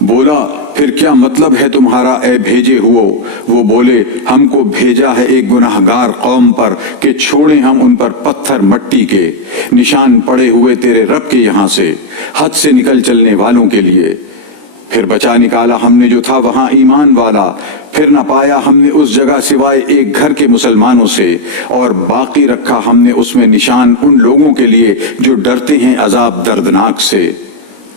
بولا پھر کیا مطلب ہے تمہارا اے بھیجے ہوئے؟ وہ بولے ہم کو بھیجا ہے ایک گناہگار قوم پر کہ چھوڑیں ہم ان پر پتھر مٹی کے نشان پڑے ہوئے تیرے رب کے یہاں سے حد سے نکل چلنے والوں کے لیے۔ پھر بچا نکالا ہم نے جو تھا وہاں ایمان والا، پھر نہ پایا ہم نے اس جگہ سوائے ایک گھر کے مسلمانوں سے، اور باقی رکھا ہم نے اس میں نشان ان لوگوں کے لیے جو ڈرتے ہیں عذاب دردناک سے۔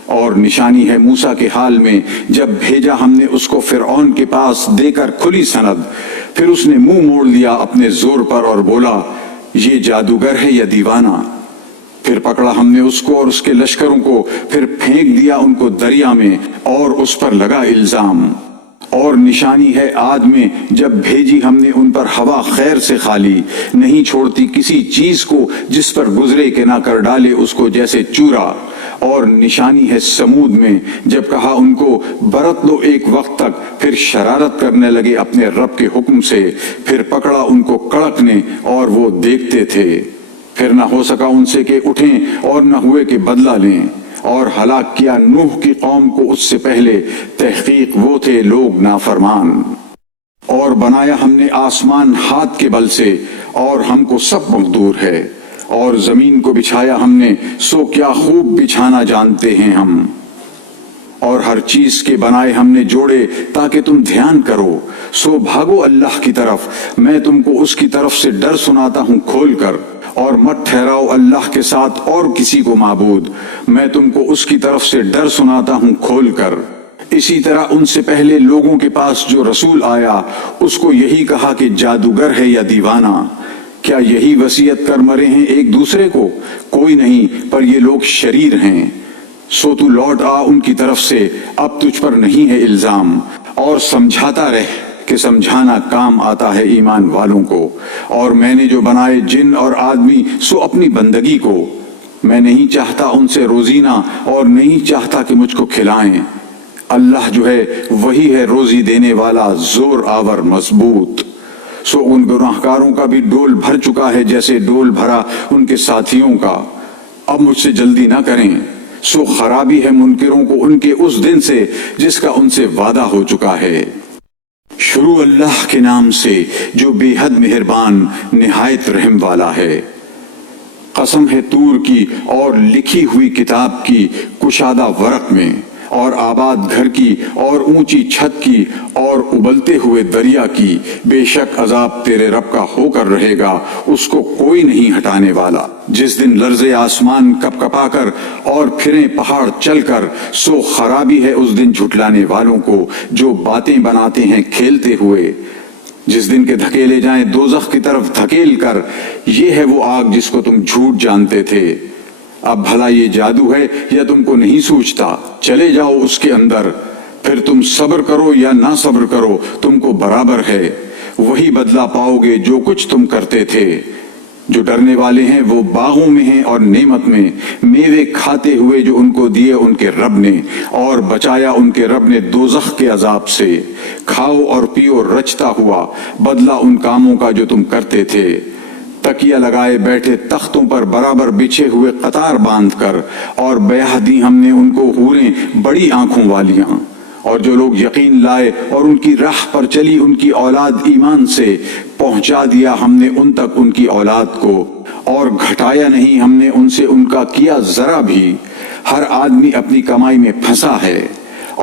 اور نشانی ہے موسیٰ کے حال میں جب بھیجا ہم نے اس کو فرعون کے پاس دے کر کھلی سند، پھر اس نے منہ موڑ لیا اپنے زور پر اور بولا یہ جادوگر ہے یا دیوانہ۔ پھر پکڑا ہم نے اس کو اور اس کے لشکروں کو، پھر پھینک دیا ان کو دریا میں، اور اس پر لگا الزام۔ اور نشانی ہے عاد میں جب بھیجی ہم نے ان پر ہوا خیر سے خالی، نہیں چھوڑتی کسی چیز کو جس پر گزرے کہ نہ کر ڈالے اس کو جیسے چورا۔ اور نشانی ہے سمود میں جب کہا ان کو برت لو ایک وقت تک، پھر شرارت کرنے لگے اپنے رب کے حکم سے، پھر پکڑا ان کو کڑک نے اور وہ دیکھتے تھے، پھر نہ ہو سکا ان سے کہ اٹھیں اور نہ ہوئے کہ بدلہ لیں۔ اور ہلاک کیا نوح کی قوم کو اس سے پہلے، تحقیق وہ تھے لوگ نافرمان۔ اور بنایا ہم نے آسمان ہاتھ کے بل سے، اور ہم کو سب مقدور ہے۔ اور زمین کو بچھایا ہم نے، سو کیا خوب بچھانا جانتے ہیں ہم۔ اور ہر چیز کے بنائے ہم نے جوڑے تاکہ تم دھیان کرو، سو بھاگو اللہ کی طرف، میں تم کو اس کی طرف سے ڈر سناتا ہوں کھول کر۔ اور مت ٹھہراؤ اللہ کے ساتھ اور کسی کو معبود، میں تم کو اس کی طرف سے ڈر سناتا ہوں کھول کر۔ اسی طرح ان سے پہلے لوگوں کے پاس جو رسول آیا اس کو یہی کہا کہ جادوگر ہے یا دیوانہ۔ کیا یہی وصیت کر مرے ہیں ایک دوسرے کو؟ کوئی نہیں، پر یہ لوگ شریر ہیں۔ سو تو لوٹ آ ان کی طرف سے، اب تجھ پر نہیں ہے الزام، اور سمجھاتا رہ کہ سمجھانا کام آتا ہے ایمان والوں کو۔ اور میں نے جو بنائے جن اور آدمی سو اپنی بندگی کو، میں نہیں چاہتا ان سے روزینہ اور نہیں چاہتا کہ مجھ کو کھلائیں۔ اللہ جو ہے وہی ہے روزی دینے والا زور آور مضبوط۔ سو ان گناہگاروں کا بھی ڈول بھر چکا ہے جیسے ڈول بھرا ان کے ساتھیوں کا، اب مجھ سے جلدی نہ کریں۔ سو خرابی ہے منکروں کو ان کے اس دن سے جس کا ان سے وعدہ ہو چکا ہے۔ شروع اللہ کے نام سے جو بے حد مہربان نہایت رحم والا ہے۔ قسم ہے طور کی اور لکھی ہوئی کتاب کی کشادہ ورق میں، اور آباد گھر کی اور اونچی چھت کی اور ابلتے ہوئے دریا کی، بے شک عذاب تیرے رب کا ہو کر رہے گا، اس کو کوئی نہیں ہٹانے والا۔ جس دن لرزے آسمان کپ کپا کر اور پھریں پہاڑ چل کر، سو خرابی ہے اس دن جھٹلانے والوں کو جو باتیں بناتے ہیں کھیلتے ہوئے۔ جس دن کے دھکیلے جائیں دوزخ کی طرف دھکیل کر، یہ ہے وہ آگ جس کو تم جھوٹ جانتے تھے۔ اب بھلا یہ جادو ہے یا تم کو نہیں سوچتا؟ چلے جاؤ اس کے اندر، پھر تم صبر کرو یا نہ صبر کرو تم کو برابر ہے، وہی بدلہ پاؤ گے جو کچھ تم کرتے تھے۔ جو ڈرنے والے ہیں وہ باغوں میں ہیں اور نعمت میں، میوے کھاتے ہوئے جو ان کو دیے ان کے رب نے، اور بچایا ان کے رب نے دوزخ کے عذاب سے۔ کھاؤ اور پیو رچتا ہوا بدلہ ان کاموں کا جو تم کرتے تھے۔ تکیہ لگائے بیٹھے تختوں پر برابر بچھے ہوئے قطار باندھ کر، اور بیاہ دی ہم نے ان کو حوریں بڑی آنکھوں والیاں۔ اور جو لوگ یقین لائے اور ان کی راہ پر چلی ان کی اولاد ایمان سے، پہنچا دیا ہم نے ان تک ان کی اولاد کو، اور گھٹایا نہیں ہم نے ان سے ان کا کیا ذرا بھی۔ ہر آدمی اپنی کمائی میں پھنسا ہے،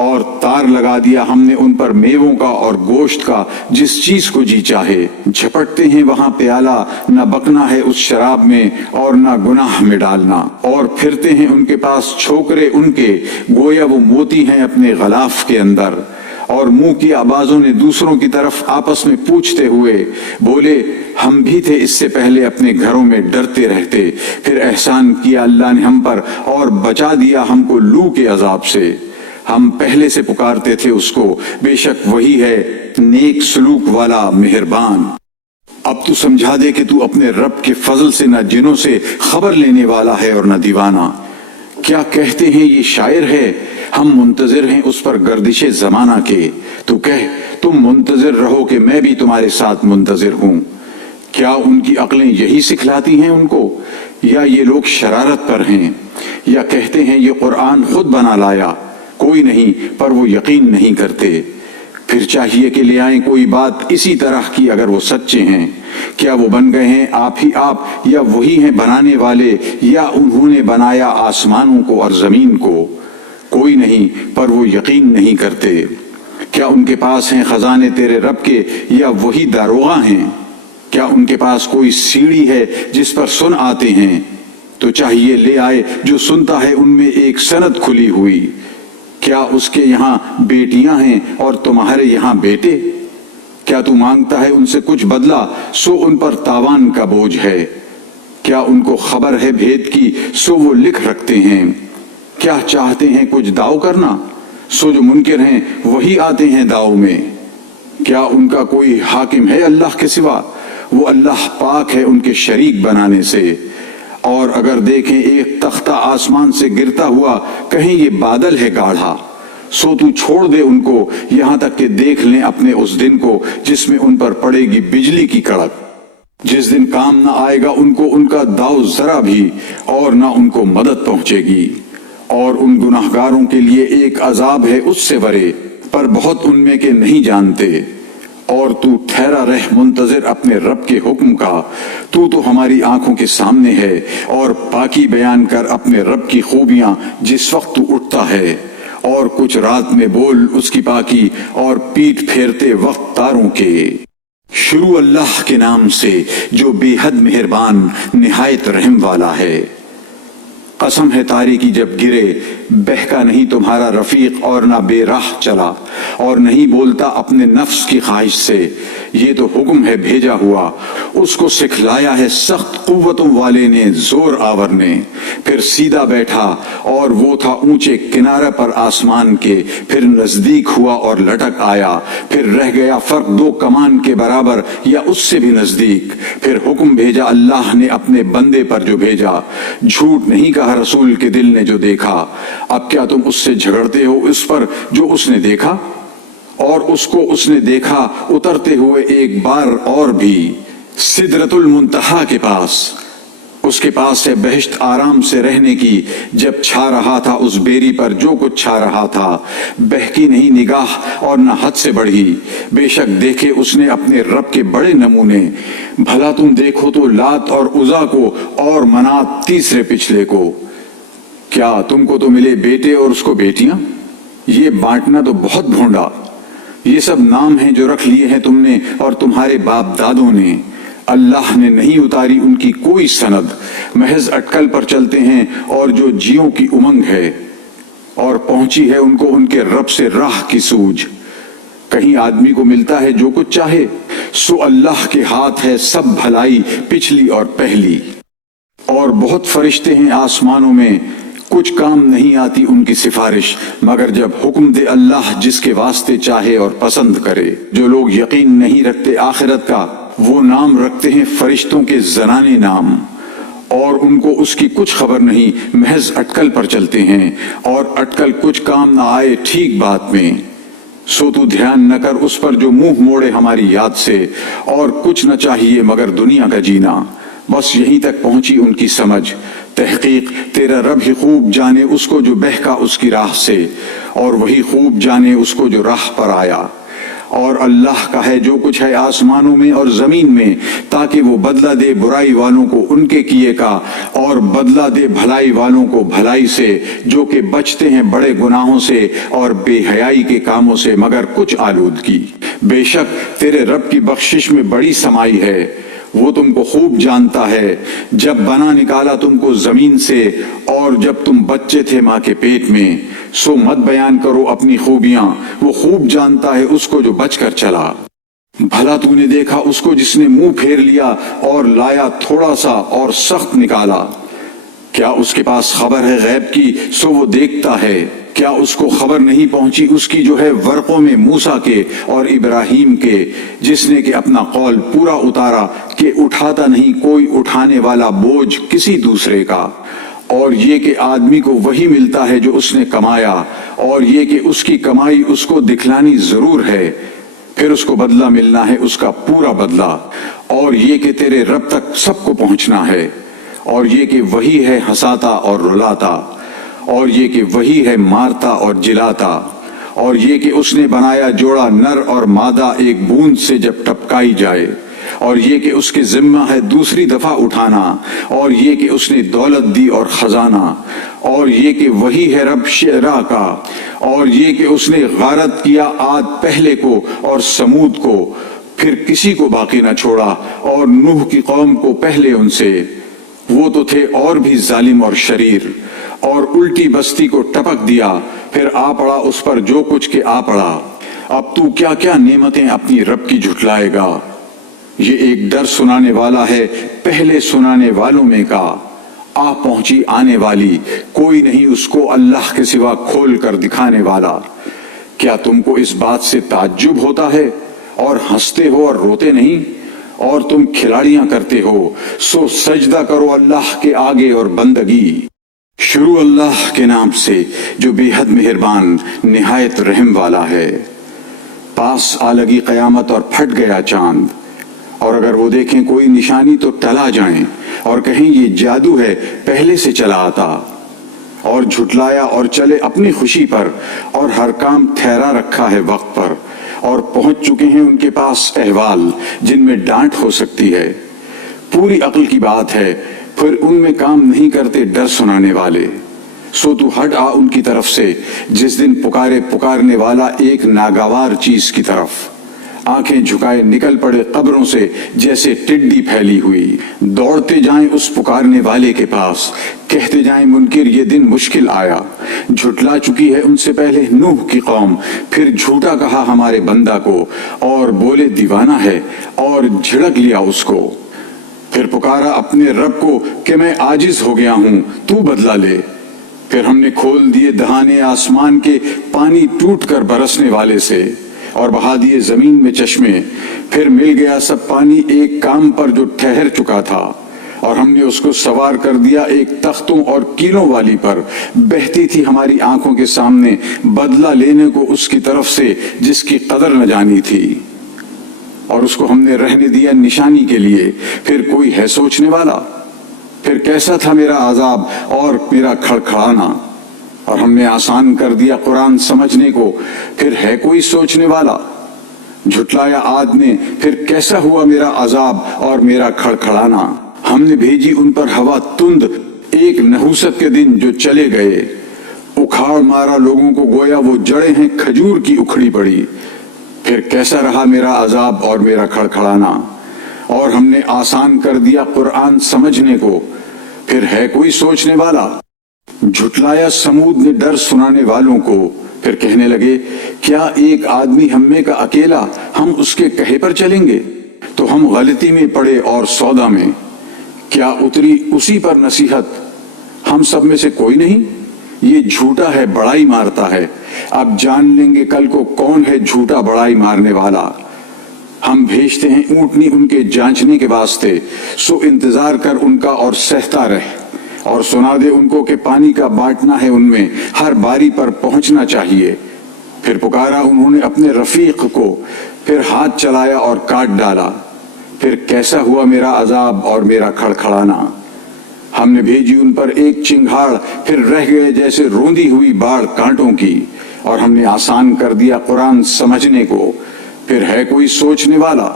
اور تار لگا دیا ہم نے ان پر میووں کا اور گوشت کا جس چیز کو جی چاہے۔ جھپٹتے ہیں وہاں پیالہ، نہ بکنا ہے اس شراب میں اور نہ گناہ میں ڈالنا، اور پھرتے ہیں ان کے پاس چھوکرے ان کے، گویا وہ موتی ہیں اپنے غلاف کے اندر۔ اور منہ کی آوازوں نے دوسروں کی طرف آپس میں پوچھتے ہوئے بولے ہم بھی تھے اس سے پہلے اپنے گھروں میں ڈرتے رہتے، پھر احسان کیا اللہ نے ہم پر اور بچا دیا ہم کو لو کے عذاب سے۔ ہم پہلے سے پکارتے تھے اس کو، بے شک وہی ہے نیک سلوک والا مہربان۔ اب تو سمجھا دے کہ تو اپنے رب کے فضل سے نہ جنوں سے خبر لینے والا ہے اور نہ دیوانہ۔ کیا کہتے ہیں یہ شاعر ہے، ہم منتظر ہیں اس پر گردش زمانہ کے۔ تو کہہ تم منتظر رہو کہ میں بھی تمہارے ساتھ منتظر ہوں۔ کیا ان کی عقلیں یہی سکھلاتی ہیں ان کو، یا یہ لوگ شرارت پر ہیں؟ یا کہتے ہیں یہ قرآن خود بنا لایا، کوئی نہیں پر وہ یقین نہیں کرتے۔ پھر چاہیے کہ لے آئیں کوئی بات اسی طرح کی اگر وہ سچے ہیں۔ کیا وہ بن گئے ہیں آپ ہی آپ، یا وہی ہیں بنانے والے، یا انہوں نے بنایا آسمانوں کو اور زمین کو؟ کوئی نہیں پر وہ یقین نہیں کرتے۔ کیا ان کے پاس ہیں خزانے تیرے رب کے، یا وہی داروغہ ہیں؟ کیا ان کے پاس کوئی سیڑھی ہے جس پر سن آتے ہیں؟ تو چاہیے لے آئے جو سنتا ہے ان میں ایک سند کھلی ہوئی۔ کیا اس کے یہاں بیٹیاں ہیں اور تمہارے یہاں بیٹے؟ کیا تو مانگتا ہے ان سے کچھ بدلہ، سو ان پر تاوان کا بوجھ ہے۔ کیا ان کو خبر ہے بھید کی، سو وہ لکھ رکھتے ہیں۔ کیا چاہتے ہیں کچھ داؤ کرنا، سو جو منکر ہیں وہی آتے ہیں داؤ میں۔ کیا ان کا کوئی حاکم ہے اللہ کے سوا؟ وہ اللہ پاک ہے ان کے شریک بنانے سے۔ اور اگر دیکھیں ایک تختہ آسمان سے گرتا ہوا، کہیں یہ بادل ہے گاڑھا، سو تو چھوڑ دے ان کو یہاں تک کہ دیکھ لیں اپنے اس دن کو جس میں ان پر پڑے گی بجلی کی کڑک، جس دن کام نہ آئے گا ان کو ان کا داؤ ذرا بھی، اور نہ ان کو مدد پہنچے گی۔ اور ان گناہگاروں کے لیے ایک عذاب ہے اس سے برے، پر بہت ان میں کے نہیں جانتے۔ اور تو ٹھہرا رہ منتظر اپنے رب کے حکم کا، تو ہماری آنکھوں کے سامنے ہے۔ اور پاکی بیان کر اپنے رب کی خوبیاں جس وقت تو اٹھتا ہے، اور کچھ رات میں بول اس کی پاکی، اور پیٹ پھیرتے وقت تاروں کے۔ شروع اللہ کے نام سے جو بے حد مہربان نہایت رحم والا ہے۔ قسم ہے تاریکی جب گرے، بہکا نہیں تمہارا رفیق اور نہ بے راہ چلا، اور نہیں بولتا اپنے نفس کی خواہش سے۔ یہ تو حکم ہے بھیجا ہوا، اس کو سکھلایا ہے سخت قوتوں والے نے زور آور نے۔ پھر سیدھا بیٹھا اور وہ تھا اونچے کنارے پر آسمان کے، پھر نزدیک ہوا اور لٹک آیا، پھر رہ گیا فرق دو کمان کے برابر یا اس سے بھی نزدیک۔ پھر حکم بھیجا اللہ نے اپنے بندے پر جو بھیجا، جھوٹ نہیں کہا رسول کے دل نے جو دیکھا۔ اب کیا تم اس سے جھگڑتے ہو اس پر جو اس نے دیکھا؟ اور اس کو اس نے دیکھا اترتے ہوئے ایک بار اور بھی سدرۃ المنتہا کے پاس۔ اس کے پاس ہے بہشت آرام سے رہنے کی، جب چھا رہا تھا اس بیری پر جو کچھ چھا رہا تھا۔ بہکی نہیں نگاہ اور نہ حد سے بڑھی، بے شک دیکھے اس نے اپنے رب کے بڑے نمونے۔ بھلا تم دیکھو تو لات اور عزا کو اور منات تیسرے پچھلے کو۔ کیا تم کو تو ملے بیٹے اور اس کو بیٹیاں؟ یہ بانٹنا تو بہت بھونڈا۔ یہ سب نام ہیں جو رکھ لیے ہیں تم نے اور تمہارے باپ دادوں نے۔ اللہ نے نہیں اتاری ان کی کوئی سند، محض اٹکل پر چلتے ہیں اور جو جیوں کی امنگ ہے، اور پہنچی ہے ان کو ان کے رب سے راہ کی سوجھ۔ کہیں آدمی کو ملتا ہے جو کچھ چاہے، سو اللہ کے ہاتھ ہے سب بھلائی پچھلی اور پہلی۔ اور بہت فرشتے ہیں آسمانوں میں، کچھ کام نہیں آتی ان کی سفارش، مگر جب حکم دے اللہ جس کے واسطے چاہے اور پسند کرے۔ جو لوگ یقین نہیں رکھتے آخرت کا، وہ نام رکھتے ہیں فرشتوں کے زنانے نام، اور ان کو اس کی کچھ خبر نہیں، محض اٹکل پر چلتے ہیں، اور اٹکل کچھ کام نہ آئے ٹھیک بات میں۔ سو تو دھیان نہ کر اس پر جو منہ موڑے ہماری یاد سے، اور کچھ نہ چاہیے مگر دنیا کا جینا۔ بس یہیں تک پہنچی ان کی سمجھ۔ تحقیق تیرا رب ہی خوب جانے اس کو جو بہکا اس کی راہ سے، اور وہی خوب جانے اس کو جو راہ پر آیا۔ اور اللہ کا ہے جو کچھ ہے آسمانوں میں اور زمین میں، تاکہ وہ بدلہ دے برائی والوں کو ان کے کیے کا، اور بدلہ دے بھلائی والوں کو بھلائی سے، جو کہ بچتے ہیں بڑے گناہوں سے اور بے حیائی کے کاموں سے مگر کچھ آلودگی۔ بے شک تیرے رب کی بخشش میں بڑی سمائی ہے، وہ تم کو خوب جانتا ہے۔ جب بنا نکالا تم کو زمین سے، اور جب تم بچے تھے ماں کے پیٹ میں، سو مت بیان کرو اپنی خوبیاں، وہ خوب جانتا ہے اس کو جو بچ کر چلا۔ بھلا تو نے دیکھا اس کو جس نے منہ پھیر لیا اور لایا تھوڑا سا اور سخت نکالا؟ کیا اس کے پاس خبر ہے غیب کی، سو وہ دیکھتا ہے؟ کیا اس کو خبر نہیں پہنچی اس کی جو ہے ورقوں میں موسیٰ کے اور ابراہیم کے، جس نے کہ اپنا قول پورا اتارا کہ اٹھاتا نہیں کوئی اٹھانے والا بوجھ کسی دوسرے کا، اور یہ کہ آدمی کو وہی ملتا ہے جو اس نے کمایا، اور یہ کہ اس کی کمائی اس کو دکھلانی ضرور ہے، پھر اس کو بدلہ ملنا ہے اس کا پورا بدلہ، اور یہ کہ تیرے رب تک سب کو پہنچنا ہے، اور یہ کہ وہی ہے ہنساتا اور رلاتا۔ اور یہ کہ وہی ہے مارتا اور جلاتا، اور یہ کہ اس نے بنایا جوڑا نر اور مادہ ایک بوند سے جب ٹپکائی جائے، اور یہ کہ اس کے ذمہ ہے دوسری دفعہ اٹھانا، اور یہ کہ اس نے دولت دی اور خزانہ، اور یہ کہ وہی ہے رب شعراء کا، اور یہ کہ اس نے غارت کیا عاد پہلے کو اور سمود کو، پھر کسی کو باقی نہ چھوڑا، اور نوح کی قوم کو پہلے ان سے، وہ تو تھے اور بھی ظالم اور شریر، اور الٹی بستی کو ٹپک دیا، پھر آ پڑا اس پر جو کچھ کے آ پڑا۔ اب تو کیا کیا نعمتیں اپنی رب کی جھٹلائے گا۔ یہ ایک ڈر سنانے والا ہے پہلے سنانے والوں میں کا، آ پہنچی آنے والی، کوئی نہیں اس کو اللہ کے سوا کھول کر دکھانے والا۔ کیا تم کو اس بات سے تعجب ہوتا ہے اور ہنستے ہو اور روتے نہیں؟ اور تم کھلاڑیاں کرتے ہو، سو سجدہ کرو اللہ کے آگے اور بندگی۔ شروع اللہ کے نام سے جو بے حد مہربان نہایت رحم والا ہے۔ پاس آ لگی قیامت اور پھٹ گیا چاند، اور اگر وہ دیکھیں کوئی نشانی تو ٹلا جائیں، اور کہیں یہ جادو ہے پہلے سے چلا آتا، اور جھٹلایا اور چلے اپنی خوشی پر، اور ہر کام ٹھہرا رکھا ہے وقت پر، اور پہنچ چکے ہیں ان کے پاس احوال جن میں ڈانٹ ہو سکتی ہے۔ پوری عقل کی بات ہے، پھر ان میں کام نہیں کرتے ڈر سنانے والے۔ سو تو ہٹ آ ان کی طرف سے جس دن پکارے پکارنے والا ایک ناگوار چیز کی طرف۔ آنکھیں جھکائے نکل پڑے قبروں سے جیسے ٹڈی پھیلی ہوئی، دوڑتے جائیں اس پکارنے والے کے پاس، کہتے جائیں منکر یہ دن مشکل آیا۔ جھٹلا چکی ہے ان سے پہلے نوح کی قوم، پھر جھوٹا کہا ہمارے بندہ کو، اور بولے دیوانہ ہے، اور جھڑک لیا اس کو۔ پھر پکارا اپنے رب کو کہ میں عاجز ہو گیا ہوں، تو بدلہ لے۔ پھر ہم نے کھول دیے دہانے آسمان کے پانی ٹوٹ کر برسنے والے سے، اور بہا دیے زمین میں چشمے، پھر مل گیا سب پانی ایک کام پر جو ٹھہر چکا تھا، اور ہم نے اس کو سوار کر دیا ایک تختوں اور کیلوں والی پر، بہتی تھی ہماری آنکھوں کے سامنے بدلہ لینے کو اس کی طرف سے جس کی قدر نہ جانی تھی، اور اس کو ہم نے رہنے دیا نشانی کے لیے۔ پھر کوئی ہے سوچنے والا؟ پھر کیسا تھا میرا عذاب اور میرا کھڑکھڑانا، اور ہم نے آسان کر دیا قرآن سمجھنے کو، پھر ہے کوئی سوچنے والا؟ جھٹلایا عاد نے، پھر کیسا ہوا میرا عذاب اور میرا کھڑکھڑانا۔ ہم نے بھیجی ان پر ہوا تند ایک نحوست کے دن جو چلے گئے، اکھاڑ مارا لوگوں کو گویا وہ جڑیں ہیں کھجور کی اکھڑی پڑی۔ پھر کیسا رہا میرا عذاب اور میرا کھڑکھڑانا، اور ہم نے آسان کر دیا قرآن سمجھنے کو، پھر ہے کوئی سوچنے والا؟ جھٹلایا سمود نے ڈر سنانے والوں کو، پھر کہنے لگے کیا ایک آدمی ہم میں کا اکیلا ہم اس کے کہے پر چلیں گے؟ تو ہم غلطی میں پڑے اور سودا میں، کیا اتری اسی پر نصیحت؟ ہم سب میں سے کوئی نہیں؟ یہ جھوٹا ہے بڑائی مارتا ہے، اب جان لیں گے کل کو کون ہے جھوٹا بڑائی مارنے والا۔ ہم بھیجتے ہیں اونٹنی ان کے جانچنے کے واسطے، سو انتظار کر ان کا اور سہتا رہ، اور سنا دے ان کو کہ پانی کا بانٹنا ہے ان میں، ہر باری پر پہنچنا چاہیے۔ پھر پکارا انہوں نے اپنے رفیق کو، پھر ہاتھ چلایا اور کاٹ ڈالا، پھر کیسا ہوا میرا عذاب اور میرا کھڑکھڑانا۔ ہم نے بھیجی ان پر ایک چنگھاڑ، پھر رہ گئے جیسے روندی ہوئی باڑ کانٹوں کی، اور ہم نے آسان کر دیا قرآن سمجھنے کو، پھر ہے کوئی سوچنے والا؟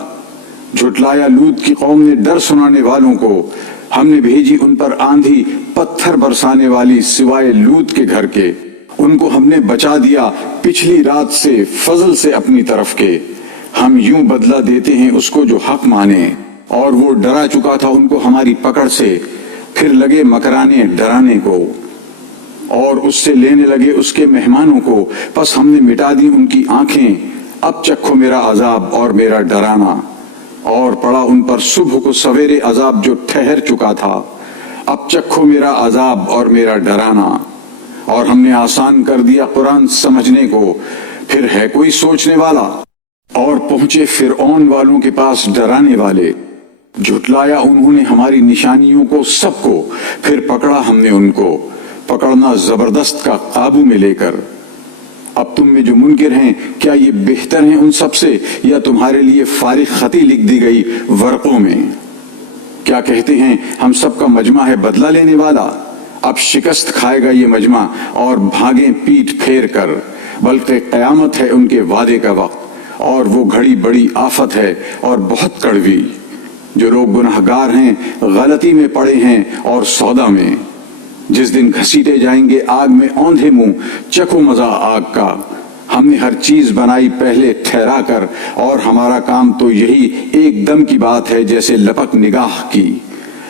جھٹلایا لوط کی قوم نے ڈر سنانے والوں کو، ہم نے بھیجی ان پر آندھی پتھر برسانے والی سوائے لوط کے گھر کے، ان کو ہم نے بچا دیا پچھلی رات سے فضل سے اپنی طرف کے۔ ہم یوں بدلہ دیتے ہیں اس کو جو حق مانے، اور وہ ڈرا چکا تھا ان کو ہماری پکڑ سے، پھر لگے مکرانے ڈرانے کو، اور اس سے لینے لگے اس کے مہمانوں کو، پس ہم نے مٹا دی ان کی آنکھیں، اب چکھو میرا عذاب اور میرا ڈرانا۔ اور پڑا ان پر صبح کو سویرے عذاب جو ٹھہر چکا تھا، اب چکھو میرا عذاب اور میرا ڈرانا۔ اور ہم نے آسان کر دیا قرآن سمجھنے کو، پھر ہے کوئی سوچنے والا؟ اور پہنچے فرعون والوں کے پاس ڈرانے والے، جھٹلایا انہوں نے ہماری نشانیوں کو سب کو، پھر پکڑا ہم نے ان کو، پکڑنا زبردست کا قابو میں لے کر۔ اب تم میں جو منکر ہیں کیا یہ بہتر ہیں ان سب سے، یا تمہارے لیے فارغ خطی لکھ دی گئی ورقوں میں؟ کیا کہتے ہیں ہم سب کا مجمع ہے بدلہ لینے والا؟ اب شکست کھائے گا یہ مجمع اور بھاگیں پیٹ پھیر کر، بلکہ قیامت ہے ان کے وعدے کا وقت، اور وہ گھڑی بڑی آفت ہے اور بہت کڑوی۔ جو لوگ گناہگار ہیں غلطی میں پڑے ہیں اور سودا میں، جس دن گھسیٹے جائیں گے آگ میں اوندھے منہ، چکھو مزہ آگ کا۔ ہم نے ہر چیز بنائی پہلے ٹھہرا کر، اور ہمارا کام تو یہی ایک دم کی بات ہے جیسے لپک نگاہ کی۔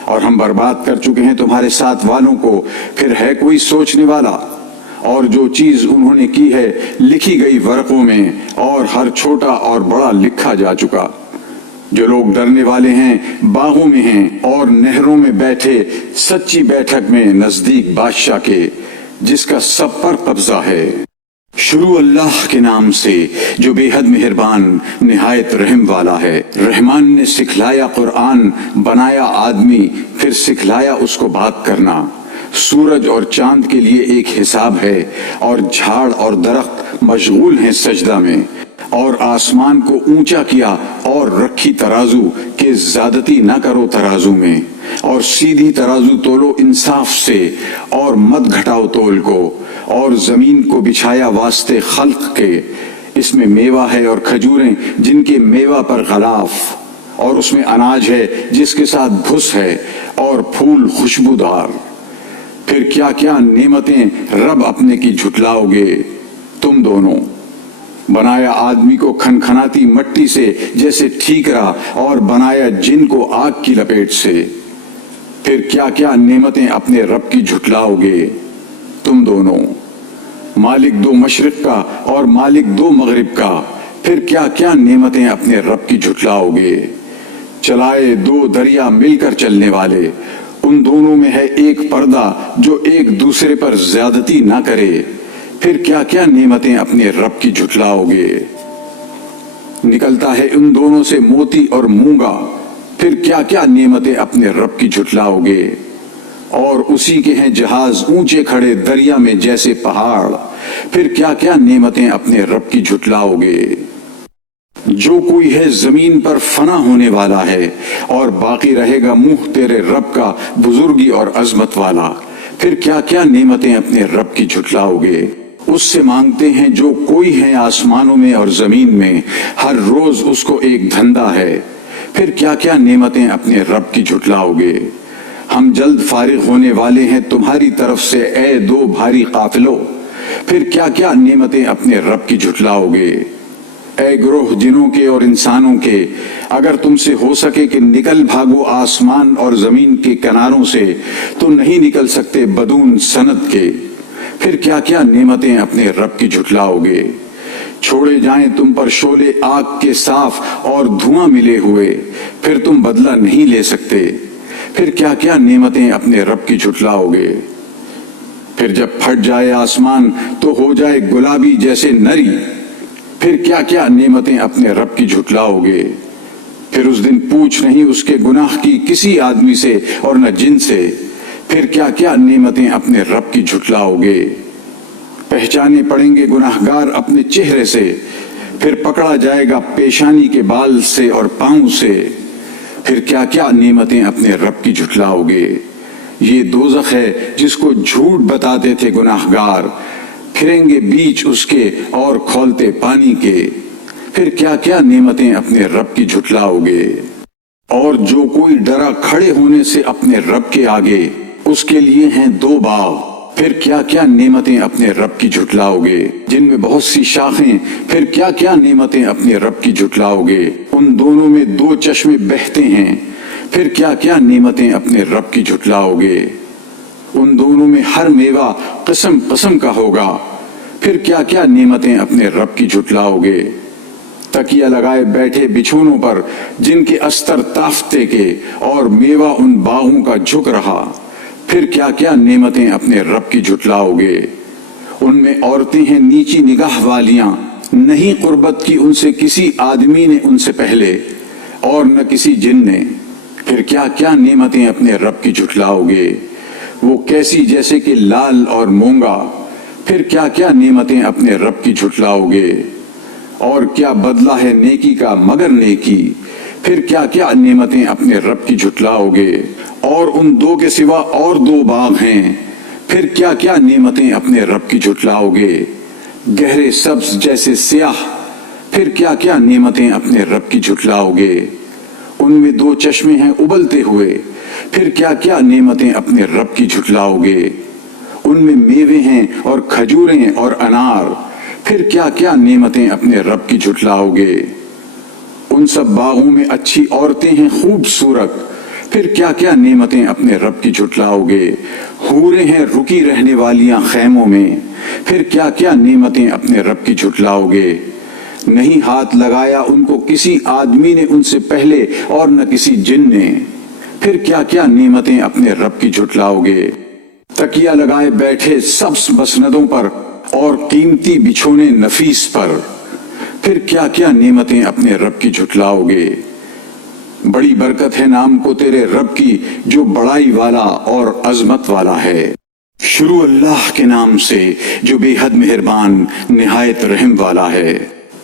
اور ہم برباد کر چکے ہیں تمہارے ساتھ والوں کو، پھر ہے کوئی سوچنے والا؟ اور جو چیز انہوں نے کی ہے لکھی گئی ورقوں میں، اور ہر چھوٹا اور بڑا لکھا جا چکا۔ جو لوگ ڈرنے والے ہیں باغوں میں ہیں اور نہروں میں بیٹھے سچی بیٹھک میں نزدیک بادشاہ کے، جس کا سب پر قبضہ ہے۔ شروع اللہ کے نام سے جو بے حد مہربان نہایت رحم والا ہے۔ رحمان نے سکھلایا قرآن، بنایا آدمی، پھر سکھلایا اس کو بات کرنا۔ سورج اور چاند کے لیے ایک حساب ہے، اور جھاڑ اور درخت مشغول ہیں سجدہ میں۔ اور آسمان کو اونچا کیا اور رکھی ترازو کہ زیادتی نہ کرو ترازو میں، اور سیدھی ترازو تولو انصاف سے، اور مت گھٹاؤ تول کو۔ اور زمین کو بچھایا واسطے خلق کے، اس میں میوہ ہے اور کھجوریں جن کے میوہ پر غلاف، اور اس میں اناج ہے جس کے ساتھ بھس ہے، اور پھول خوشبودار۔ پھر کیا کیا نعمتیں رب اپنے کی جھٹلاؤ گے تم دونوں۔ بنایا آدمی کو کھنکھناتی مٹی سے جیسے ٹھیکرا، اور بنایا جن کو آگ کی لپیٹ سے۔ پھر کیا کیا نعمتیں اپنے رب کی جھٹلاؤ گے تم دونوں۔ مالک دو مشرق کا اور مالک دو مغرب کا، پھر کیا کیا نعمتیں اپنے رب کی جھٹلاؤ گے۔ چلائے دو دریا مل کر چلنے والے، ان دونوں میں ہے ایک پردہ جو ایک دوسرے پر زیادتی نہ کرے، پھر کیا کیا نعمتیں اپنے رب کی جھٹلاؤ گے۔ نکلتا ہے ان دونوں سے موتی اور مونگا، پھر کیا کیا نعمتیں اپنے رب کی جھٹلاؤ گے۔ اور اسی کے ہیں جہاز اونچے کھڑے دریا میں جیسے پہاڑ، پھر کیا کیا نعمتیں اپنے رب کی جھٹلاؤ گے۔ جو کوئی ہے زمین پر فنا ہونے والا ہے، اور باقی رہے گا منہ تیرے رب کا بزرگی اور عظمت والا، پھر کیا کیا نعمتیں اپنے رب کی جھٹلاؤ گے۔ اس سے مانگتے ہیں جو کوئی ہیں آسمانوں میں اور زمین میں، ہر روز اس کو ایک دھندا ہے، پھر کیا کیا نعمتیں اپنے رب کی جھٹلاؤ گے۔ ہم جلد فارغ ہونے والے ہیں تمہاری طرف سے اے دو بھاری قافلوں، پھر کیا کیا نعمتیں اپنے رب کی جھٹلاؤ گے۔ اے گروہ جنوں کے اور انسانوں کے، اگر تم سے ہو سکے کہ نکل بھاگو آسمان اور زمین کے کناروں سے، تو نہیں نکل سکتے بدون سند کے، پھر کیا کیا نعمتیں اپنے رب کی جھٹلاؤ گے۔ چھوڑے جائیں تم پر شعلے آگ کے صاف اور دھواں ملے ہوئے، پھر تم بدلہ نہیں لے سکتے، پھر کیا کیا نعمتیں اپنے رب کی جھٹلاؤ گے۔ پھر جب پھٹ جائے آسمان تو ہو جائے گلابی جیسے نری، پھر کیا کیا نعمتیں اپنے رب کی جھٹلاؤ گے۔ پھر اس دن پوچھ نہیں اس کے گناہ کی کسی آدمی سے اور نہ جن سے، پھر کیا کیا نعمتیں اپنے رب کی جھٹلاؤ گے۔ پہچانے پڑیں گے گناہگار اپنے چہرے سے، پھر پکڑا جائے گا پیشانی کے بال سے اور پاؤں سے، پھر کیا کیا نعمتیں اپنے رب کی جھٹلاؤ گے۔ یہ دوزخ ہے جس کو جھوٹ بتاتے تھے گناہگار، پھریں گے بیچ اس کے اور کھولتے پانی کے، پھر کیا کیا نعمتیں اپنے رب کی جھٹلاؤ گے۔ اور جو کوئی ڈرا کھڑے ہونے سے اپنے رب کے آگے، اس کے لیے ہیں دو باغ، پھر کیا کیا نعمتیں اپنے رب کی جھٹلاؤ گے، جن میں بہت سی شاخیں، پھر کیا کیا نعمتیں اپنے رب کی جھٹلاؤ گے۔ ان دونوں میں دو چشمے بہتے ہیں، پھر کیا کیا نعمتیں اپنے رب کی جھٹلاؤ گے۔ ان دونوں میں ہر میوہ قسم قسم کا ہوگا، پھر کیا کیا نعمتیں اپنے رب کی جھٹلاؤ گے۔ تکیہ لگائے بیٹھے بچھونوں پر جن کے استر تافتے کے، اور میوہ ان باغوں کا جھک رہا، پھر کیا کیا نعمتیں اپنے رب کی جھٹلاؤ گے۔ ان میں عورتیں ہیں نیچی نگاہ والیاں، نہیں قربت کی ان سے کسی آدمی نے ان سے پہلے، اور نہ کسی جن نے، پھر کیا کیا نعمتیں اپنے رب کی جھٹلاؤ گے۔ وہ کیسی جیسے کہ لال اور مونگا، پھر کیا کیا نعمتیں اپنے رب کی جھٹلاؤ گے۔ اور کیا بدلہ ہے نیکی کا مگر نیکی، پھر کیا کیا نعمتیں اپنے رب کی جھٹلاؤ گے۔ اور ان دو کے سوا اور دو باغ ہیں، پھر کیا کیا نعمتیں اپنے رب کی جھٹلاؤ گے. گہرے سبز جیسے سیاہ، پھر کیا کیا نعمتیں اپنے رب کی جھٹلاؤ گے. ان میں 2 چشمے ہیں ابلتے ہوئے، پھر کیا کیا نعمتیں اپنے رب کی جھٹلاؤ گے. ان میں میوے ہیں اور کھجوریں اور انار، پھر کیا کیا نعمتیں اپنے رب کی جھٹلاؤ گے. ان سب باغوں میں اچھی عورتیں ہیں خوبصورت، پھر کیا کیا نعمتیں اپنے رب کی جھٹلاؤ گے. حوریں ہیں رکی رہنے والیاں خیموں میں، پھر کیا کیا نعمتیں اپنے رب کی جھٹلاؤ گے. نہیں ہاتھ لگایا ان کو کسی آدمی نے ان سے پہلے اور نہ کسی جن نے، پھر کیا کیا نعمتیں اپنے رب کی جھٹلاؤ گے. تکیہ لگائے بیٹھے سبز مسندوں پر اور قیمتی بچھونے نفیس پر، پھر کیا کیا نعمتیں اپنے رب کی جھٹلاؤ گے. بڑی برکت ہے نام کو تیرے رب کی جو بڑائی والا اور عظمت والا ہے. شروع اللہ کے نام سے جو بے حد مہربان نہایت رحم والا ہے.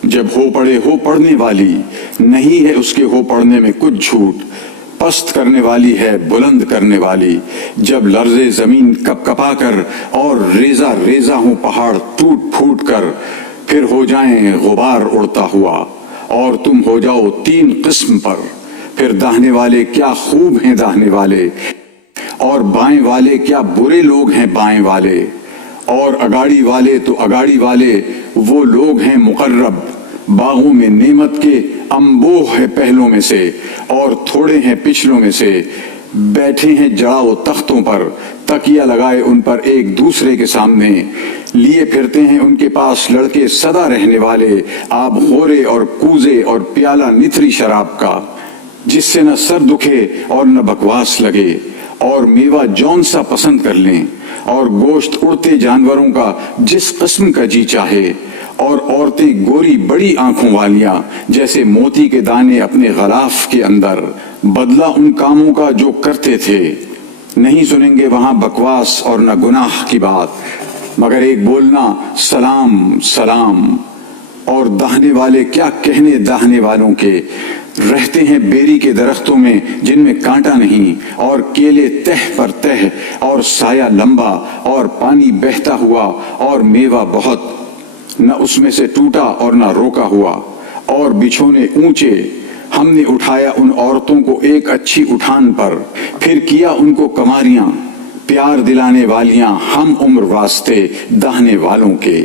جب ہو پڑے ہو پڑھنے والی، نہیں ہے اس کے ہو پڑھنے میں کچھ جھوٹ. پست کرنے والی ہے بلند کرنے والی. جب لرزے زمین کپ کپا کر اور ریزہ ریزہ ہوں پہاڑ ٹوٹ پھوٹ کر، پھر ہو جائیں غبار اڑتا ہوا اور تم ہو جاؤ 3 قسم پر. پھر داہنے والے کیا خوب ہیں داہنے والے، اور بائیں والے کیا برے لوگ ہیں بائیں والے. اور اگاڑی والے تو اگاڑی والے وہ لوگ ہیں مقرب. باغوں میں نعمت کے انبوہ ہے پہلوں میں سے اور تھوڑے ہیں پچھلوں میں سے. بیٹھے ہیں جڑاؤ تختوں پر، تکیہ لگائے ان پر ایک دوسرے کے سامنے. لیے پھرتے ہیں ان کے پاس لڑکے سدا رہنے والے، آب خورے اور کوزے اور پیالہ نتھری شراب کا، جس سے نہ سر دکھے اور نہ بکواس لگے. اور میوہ جون سا پسند کر لیں، اور گوشت اڑتے جانوروں کا جس قسم کا جی چاہے. اور عورتیں گوری بڑی آنکھوں والیاں جیسے موتی کے دانے اپنے غلاف کے اندر. بدلہ ان کاموں کا جو کرتے تھے. نہیں سنیں گے وہاں بکواس اور نہ گناہ کی بات، مگر ایک بولنا سلام سلام. اور داہنے والے کیا کہنے داہنے والوں کے. رہتے ہیں بیری کے درختوں میں جن میں کانٹا نہیں، اور کیلے تہ پر تہ، اور سایہ لمبا، اور پانی بہتا ہوا، اور میوہ بہت، نہ اس میں سے ٹوٹا اور نہ روکا ہوا. اور بچھونے اونچے، ہم نے اٹھایا ان عورتوں کو ایک اچھی اٹھان پر. پھر کیا ان کو کماریاں، پیار دلانے والیاں ہم عمر واسطے داہنے والوں کے.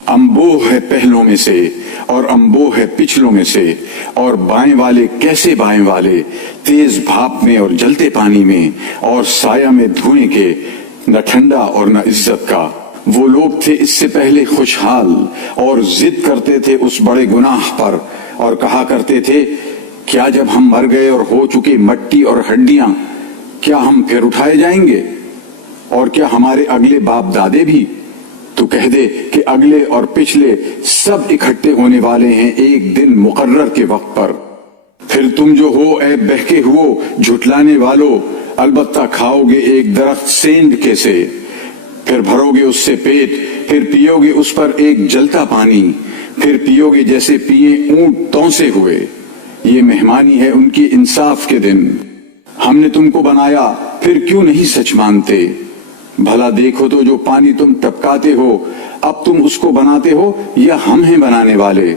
انبوہ ہے پہلوں میں سے اور انبوہ ہے پچھلوں میں سے. اور بائیں والے کیسے بائیں والے، تیز بھاپ میں اور جلتے پانی میں اور سایہ میں دھوئیں کے، نہ ٹھنڈا اور نہ عزت کا. وہ لوگ تھے اس سے پہلے خوشحال اور ضد کرتے تھے اس بڑے گناہ پر، اور کہا کرتے تھے کیا جب ہم مر گئے اور ہو چکے مٹی اور ہڈیاں، کیا ہم پھر اٹھائے جائیں گے؟ اور کیا ہمارے اگلے باپ دادے بھی؟ تو کہہ دے کہ اگلے اور پچھلے سب اکٹھے ہونے والے ہیں ایک دن مقرر کے وقت پر. پھر تم جو ہو اے بہکے ہو جھٹلانے والو، البتہ کھاؤ گے ایک درخت سینڈ کے سے. پھر بھرو گے اس سے پیٹ، پھر پیو گے اس پر ایک جلتا پانی. پھر پیو گے جیسے پیے اونٹ تونسے ہوئے. یہ مہمانی ہے ان کی انصاف کے دن. ہم نے تم کو بنایا پھر کیوں نہیں سچ مانتے. بھلا دیکھو تو جو پانی تم ٹپکاتے ہو، اب تم اس کو بناتے ہو یا ہم ہیں بنانے والے.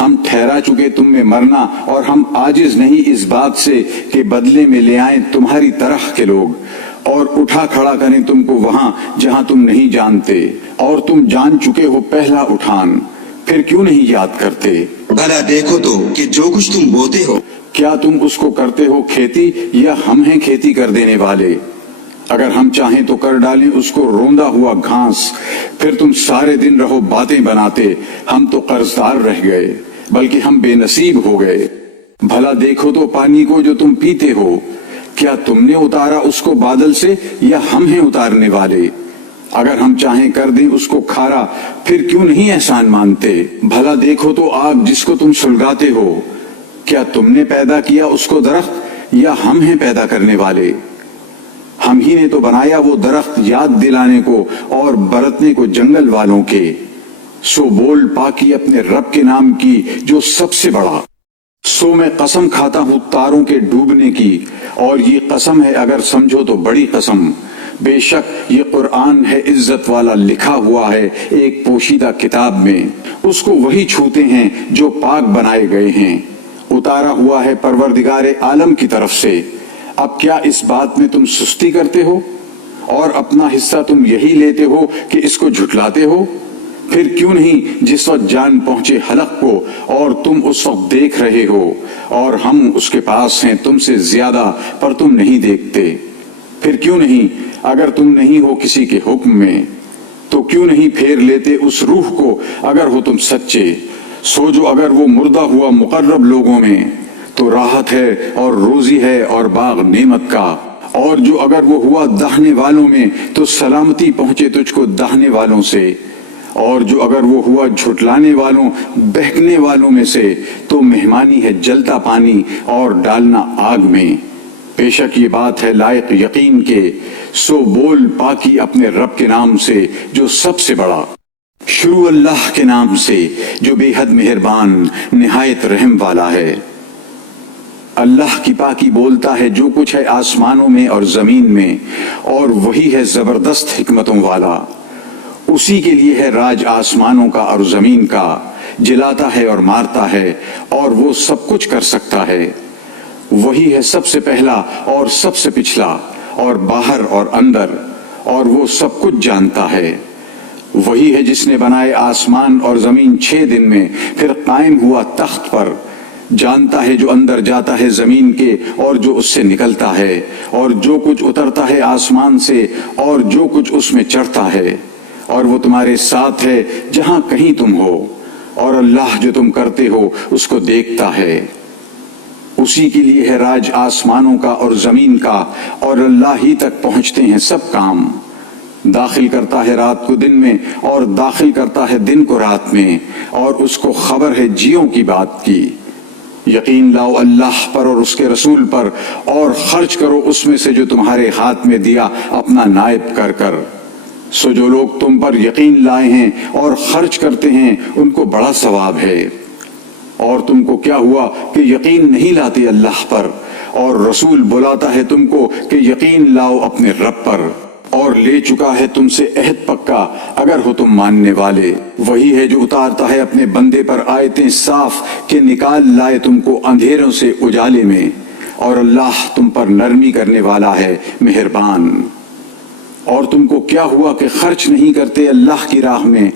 ہم ٹھہرا چکے تم میں مرنا، اور ہم عاجز نہیں اس بات سے کہ بدلے میں لے آئیں تمہاری طرح کے لوگ، اور اٹھا کھڑا کریں تم کو وہاں جہاں تم نہیں جانتے. اور تم جان چکے ہو پہلا اٹھان، پھر کیوں نہیں یاد کرتے. بھلا دیکھو تو کہ جو کچھ تم بوتے ہو، کیا تم اس کو کرتے ہو کھیتی یا ہم ہیں کھیتی کر دینے والے. اگر ہم چاہیں تو کر ڈالیں اس کو روندا ہوا گھاس. پھر تم سارے دن رہو باتیں بناتے، ہم تو قرضدار رہ گئے بلکہ ہم بے نصیب ہو گئے. بھلا دیکھو تو پانی کو جو تم پیتے ہو، کیا تم نے اتارا اس کو بادل سے یا ہم ہیں اتارنے والے. اگر ہم چاہیں کر دیں اس کو کھارا، پھر کیوں نہیں احسان مانتے. بھلا دیکھو تو آگ جس کو تم سلگاتے ہو، کیا تم نے پیدا کیا اس کو درخت یا ہم ہیں پیدا کرنے والے. ہم ہی نے تو بنایا وہ درخت یاد دلانے کو اور برتنے کو جنگل والوں کے. سو بول پاکی اپنے رب کے نام کی جو سب سے بڑا. سو میں قسم کھاتا ہوں تاروں کے ڈوبنے کی، اور یہ قسم ہے اگر سمجھو تو بڑی قسم. بے شک یہ قرآن ہے عزت والا، لکھا ہوا ہے ایک پوشیدہ کتاب میں، اس کو وہی چھوتے ہیں جو پاک بنائے گئے ہیں، اتارا ہوا ہے پروردگار عالم کی طرف سے۔ اب کیا اس بات میں تم سستی کرتے ہو اور اپنا حصہ تم یہی لیتے ہو کہ اس کو جھٹلاتے ہو؟ پھر کیوں نہیں جس وقت جان پہنچے حلق کو اور تم اس وقت دیکھ رہے ہو اور ہم اس کے پاس ہیں تم سے زیادہ پر تم نہیں دیکھتے؟ پھر کیوں نہیں اگر تم نہیں ہو کسی کے حکم میں تو کیوں نہیں پھیر لیتے اس روح کو اگر ہو تم سچے؟ سوچو اگر وہ مردہ ہوا مقرب لوگوں میں تو راحت ہے اور روزی ہے اور باغ نعمت کا، اور جو اگر وہ ہوا داہنے والوں میں تو سلامتی پہنچے تجھ کو داہنے والوں سے، اور جو اگر وہ ہوا جھٹلانے والوں بہکنے والوں میں سے تو مہمانی ہے جلتا پانی اور ڈالنا آگ میں۔ بے شک یہ بات ہے لائق یقین کے، سو بول پاکی اپنے رب کے نام سے جو سب سے بڑا۔ شروع اللہ کے نام سے جو بے حد مہربان نہایت رحم والا ہے۔ اللہ کی پاکی بولتا ہے جو کچھ ہے آسمانوں میں اور زمین میں، اور وہی ہے زبردست حکمتوں والا۔ اسی کے لیے ہے راج آسمانوں کا اور زمین کا، جلاتا ہے اور مارتا ہے اور وہ سب کچھ کر سکتا ہے۔ وہی ہے سب سے پہلا اور سب سے پچھلا، اور باہر اور اندر، اور وہ سب کچھ جانتا ہے۔ وہی ہے جس نے بنائے آسمان اور زمین 6 دن میں، پھر قائم ہوا تخت پر، جانتا ہے جو اندر جاتا ہے زمین کے اور جو اس سے نکلتا ہے، اور جو کچھ اترتا ہے آسمان سے اور جو کچھ اس میں چڑھتا ہے، اور وہ تمہارے ساتھ ہے جہاں کہیں تم ہو، اور اللہ جو تم کرتے ہو اس کو دیکھتا ہے۔ اسی کے لیے ہے راج آسمانوں کا اور زمین کا، اور اللہ ہی تک پہنچتے ہیں سب کام۔ داخل کرتا ہے رات کو دن میں اور داخل کرتا ہے دن کو رات میں، اور اس کو خبر ہے جیوں کی بات کی۔ یقین لاؤ اللہ پر اور اس کے رسول پر، اور خرچ کرو اس میں سے جو تمہارے ہاتھ میں دیا اپنا نائب کر کر۔ سو جو لوگ تم پر یقین لائے ہیں اور خرچ کرتے ہیں ان کو بڑا ثواب ہے۔ اور تم کو کیا ہوا کہ یقین نہیں لاتے اللہ پر، اور رسول بلاتا ہے تم کو کہ یقین لاؤ اپنے رب پر، اور لے چکا ہے تم سے عہد پکا اگر ہو تم ماننے والے۔ وہی ہے جو اتارتا ہے اپنے بندے پر آیتیں صاف کہ نکال لائے تم کو اندھیروں سے اجالے میں، اور اللہ تم پر نرمی کرنے والا ہے مہربان۔ اور تم کو کیا ہوا کہ خرچ نہیں کرتے اللہ کی راہ میں،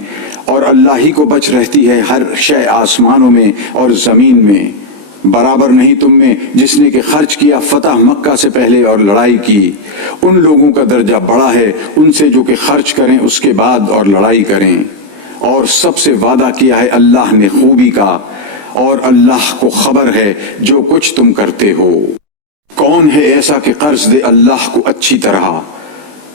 اور اللہ ہی کو بچ رہتی ہے ہر شے آسمانوں میں اور زمین میں۔ برابر نہیں تم میں جس نے کہ خرچ کیا فتح مکہ سے پہلے اور لڑائی کی، ان لوگوں کا درجہ بڑا ہے ان سے جو کہ خرچ کریں اس کے بعد اور لڑائی کریں۔ اور سب سے وعدہ کیا ہے اللہ نے خوبی کا، اور اللہ کو خبر ہے جو کچھ تم کرتے ہو۔ کون ہے ایسا کہ قرض دے اللہ کو اچھی طرح،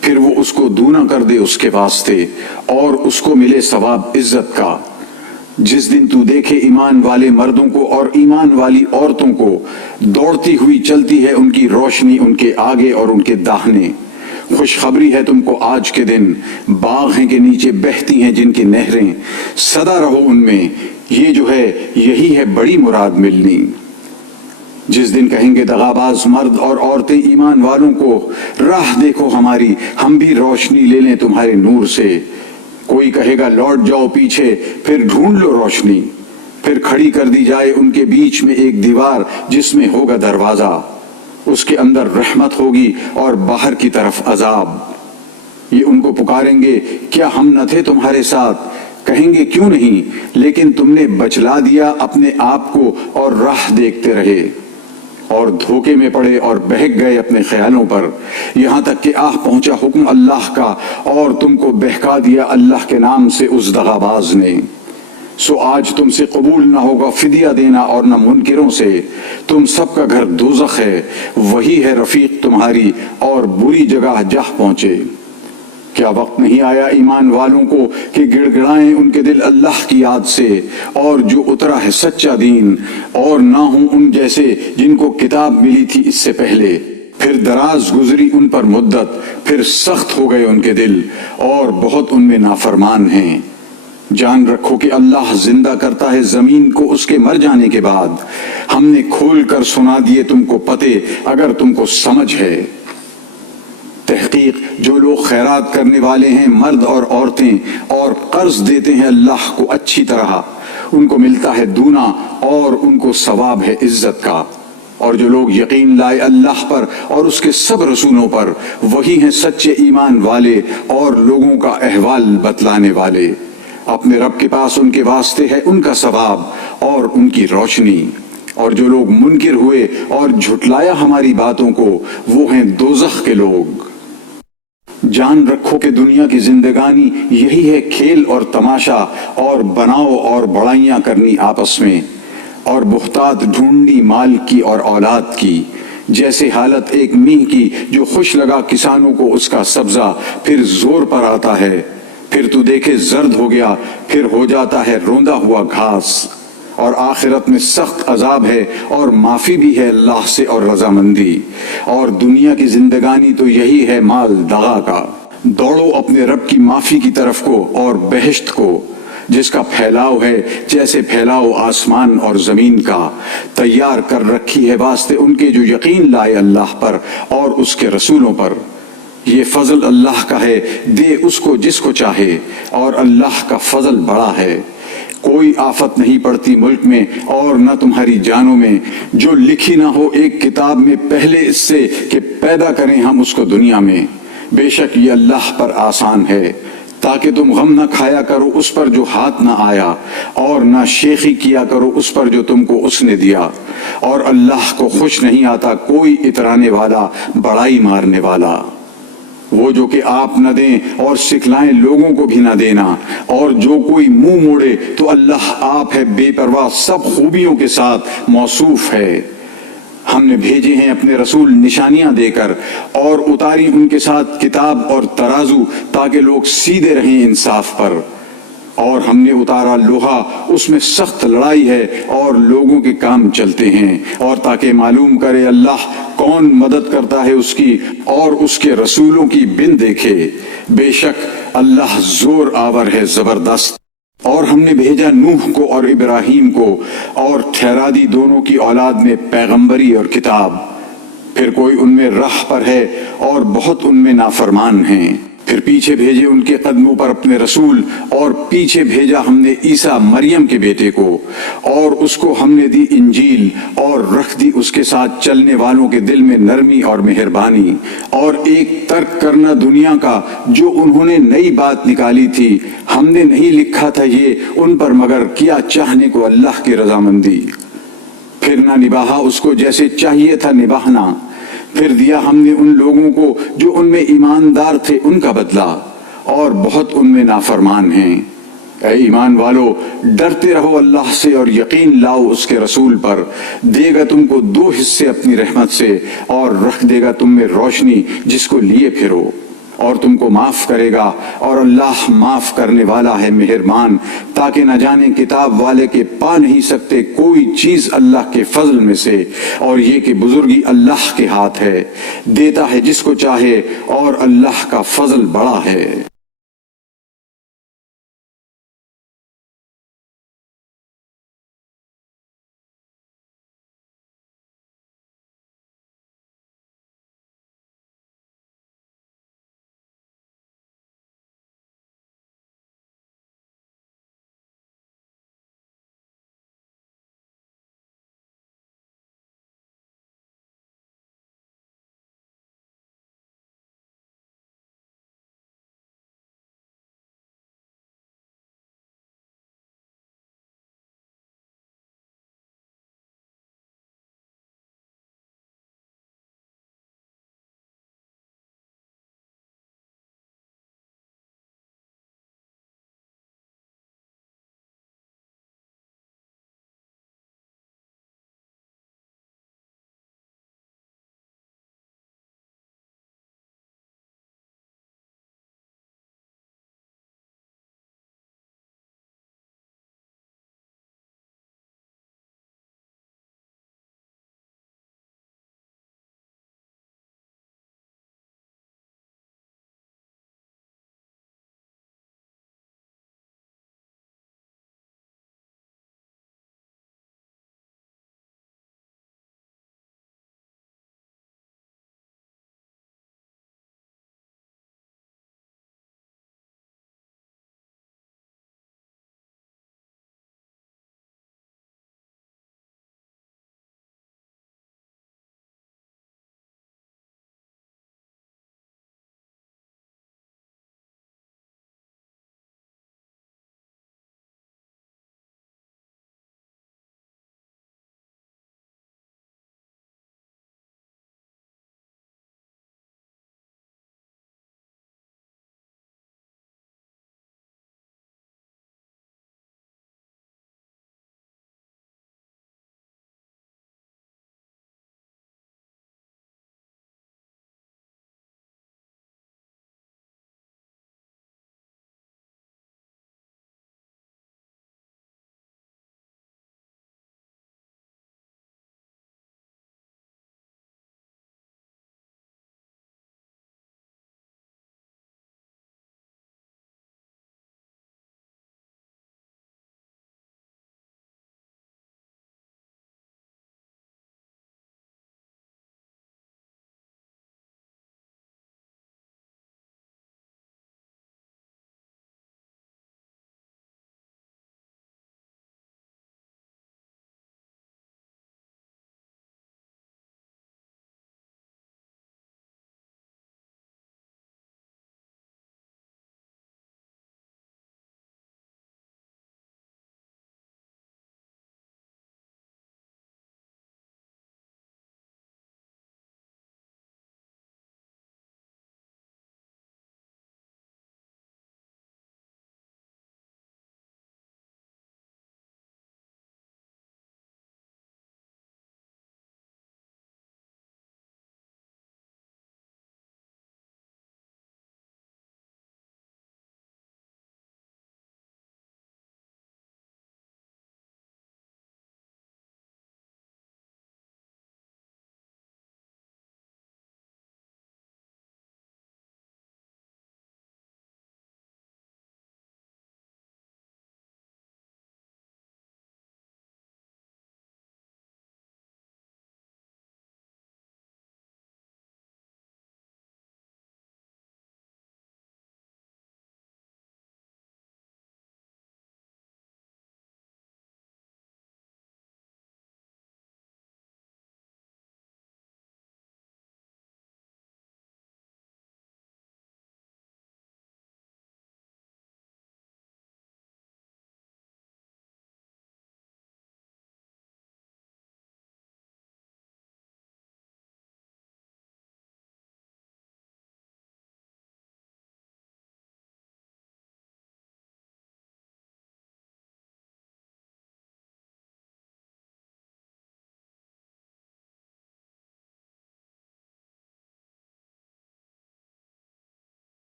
پھر وہ اس کو دونا کر دے اس کے واسطے، اور اس کو ملے ثواب عزت کا۔ جس دن تو دیکھے ایمان والے مردوں کو اور ایمان والی عورتوں کو دوڑتی ہوئی چلتی ہے ان کی روشنی ان کے آگے اور ان کے داہنے، خوشخبری ہے تم کو آج کے دن، باغ ہیں کے نیچے بہتی ہیں جن کی نہریں، سدا رہو ان میں، یہ جو ہے یہی ہے بڑی مراد ملنی۔ جس دن کہیں گے دغاباز مرد اور عورتیں ایمان والوں کو، راہ دیکھو ہماری، ہم بھی روشنی لے لیں تمہارے نور سے۔ کوئی کہے گا لوٹ جاؤ پیچھے، پھر ڈھونڈ لو روشنی، پھر کھڑی کر دی جائے ان کے بیچ میں ایک دیوار جس میں ہوگا دروازہ، اس کے اندر رحمت ہوگی اور باہر کی طرف عذاب۔ یہ ان کو پکاریں گے کیا ہم نہ تھے تمہارے ساتھ؟ کہیں گے کیوں نہیں، لیکن تم نے بچلا دیا اپنے آپ کو اور راہ دیکھتے رہے، اور دھوکے میں پڑے اور بہک گئے اپنے خیالوں پر، یہاں تک کہ پہنچا حکم اللہ کا اور تم کو بہکا دیا اللہ کے نام سے اس دغاباز نے۔ سو آج تم سے قبول نہ ہوگا فدیہ دینا اور نہ منکروں سے، تم سب کا گھر دوزخ ہے، وہی ہے رفیق تمہاری، اور بری جگہ جا پہنچے۔ کیا وقت نہیں آیا ایمان والوں کو کہ گڑ گڑائیں ان کے دل اللہ کی یاد سے، اور جو اترا ہے سچا دین، اور نہ ہوں ان جیسے جن کو کتاب ملی تھی اس سے پہلے، پھر دراز گزری ان پر مدت، پھر سخت ہو گئے ان کے دل، اور بہت ان میں نافرمان ہیں۔ جان رکھو کہ اللہ زندہ کرتا ہے زمین کو اس کے مر جانے کے بعد، ہم نے کھول کر سنا دیے تم کو پتے اگر تم کو سمجھ ہے۔ تحقیق جو لوگ خیرات کرنے والے ہیں مرد اور عورتیں اور قرض دیتے ہیں اللہ کو اچھی طرح، ان کو ملتا ہے دونا اور ان کو ثواب ہے عزت کا۔ اور جو لوگ یقین لائے اللہ پر اور اس کے سب رسولوں پر، وہی ہیں سچے ایمان والے اور لوگوں کا احوال بتلانے والے۔ اپنے رب کے پاس ان کے واسطے ہے ان کا ثواب اور ان کی روشنی۔ اور جو لوگ منکر ہوئے اور جھٹلایا ہماری باتوں کو، وہ ہیں دوزخ کے لوگ۔ جان رکھو کہ دنیا کی زندگانی یہی ہے کھیل اور تماشا، اور بناؤ اور بڑائیاں کرنی آپس میں، اور بہتات ڈھونڈنی مال کی اور اولاد کی، جیسے حالت ایک میہ کی جو خوش لگا کسانوں کو اس کا سبزہ، پھر زور پر آتا ہے، پھر تو دیکھے زرد ہو گیا، پھر ہو جاتا ہے روندا ہوا گھاس۔ اور آخرت میں سخت عذاب ہے اور معافی بھی ہے اللہ سے اور رضامندی۔ اور دنیا کی زندگانی تو یہی ہے مال دغا کا۔ دوڑو اپنے رب کی معافی کی طرف کو اور بہشت کو، جس کا پھیلاؤ ہے جیسے پھیلاؤ آسمان اور زمین کا، تیار کر رکھی ہے واسطے ان کے جو یقین لائے اللہ پر اور اس کے رسولوں پر۔ یہ فضل اللہ کا ہے، دے اس کو جس کو چاہے، اور اللہ کا فضل بڑا ہے۔ کوئی آفت نہیں پڑتی ملک میں اور نہ تمہاری جانوں میں، جو لکھی نہ ہو ایک کتاب میں پہلے اس سے کہ پیدا کریں ہم اس کو دنیا میں۔ بے شک یہ اللہ پر آسان ہے، تاکہ تم غم نہ کھایا کرو اس پر جو ہاتھ نہ آیا، اور نہ شیخی کیا کرو اس پر جو تم کو اس نے دیا۔ اور اللہ کو خوش نہیں آتا کوئی اترانے والا، بڑائی مارنے والا۔ وہ جو کہ آپ نہ دیں اور سکھلائیں لوگوں کو بھی نہ دینا، اور جو کوئی منہ موڑے تو اللہ آپ ہے بے پرواہ سب خوبیوں کے ساتھ موصوف ہے۔ ہم نے بھیجے ہیں اپنے رسول نشانیاں دے کر، اور اتاری ان کے ساتھ کتاب اور ترازو، تاکہ لوگ سیدھے رہیں انصاف پر۔ اور ہم نے اتارا لوہا، اس میں سخت لڑائی ہے اور لوگوں کے کام چلتے ہیں، اور تاکہ معلوم کرے اللہ کون مدد کرتا ہے اس کی اور اس کے رسولوں کی بن دیکھے۔ بے شک اللہ زور آور ہے زبردست۔ اور ہم نے بھیجا نوح کو اور ابراہیم کو، اور ٹھہرا دی دونوں کی اولاد میں پیغمبری اور کتاب۔ پھر کوئی ان میں راہ پر ہے اور بہت ان میں نافرمان ہیں۔ پھر پیچھے بھیجے ان کے قدموں پر اپنے رسول، اور پیچھے بھیجا ہم نے عیسیٰ مریم کے بیٹے کو، اور اس کو ہم نے دی انجیل اور رکھ دی اس کے ساتھ چلنے والوں کے دل میں نرمی اور مہربانی، اور ایک ترک کرنا دنیا کا جو انہوں نے نئی بات نکالی تھی، ہم نے نہیں لکھا تھا یہ ان پر مگر کیا چاہنے کو اللہ کی رضامندی۔ پھر نہ نباہا اس کو جیسے چاہیے تھا نباہنا، پھر دیا ہم نے ان لوگوں کو جو ان میں ایماندار تھے ان کا بدلہ، اور بہت ان میں نافرمان ہیں۔ اے ایمان والو، ڈرتے رہو اللہ سے اور یقین لاؤ اس کے رسول پر۔ دے گا تم کو 2 حصے اپنی رحمت سے، اور رکھ دے گا تم میں روشنی جس کو لیے پھرو، اور تم کو معاف کرے گا، اور اللہ معاف کرنے والا ہے مہربان، تاکہ نہ جانے کتاب والے کے پا نہیں سکتے کوئی چیز اللہ کے فضل میں سے، اور یہ کہ بزرگی اللہ کے ہاتھ ہے، دیتا ہے جس کو چاہے، اور اللہ کا فضل بڑا ہے۔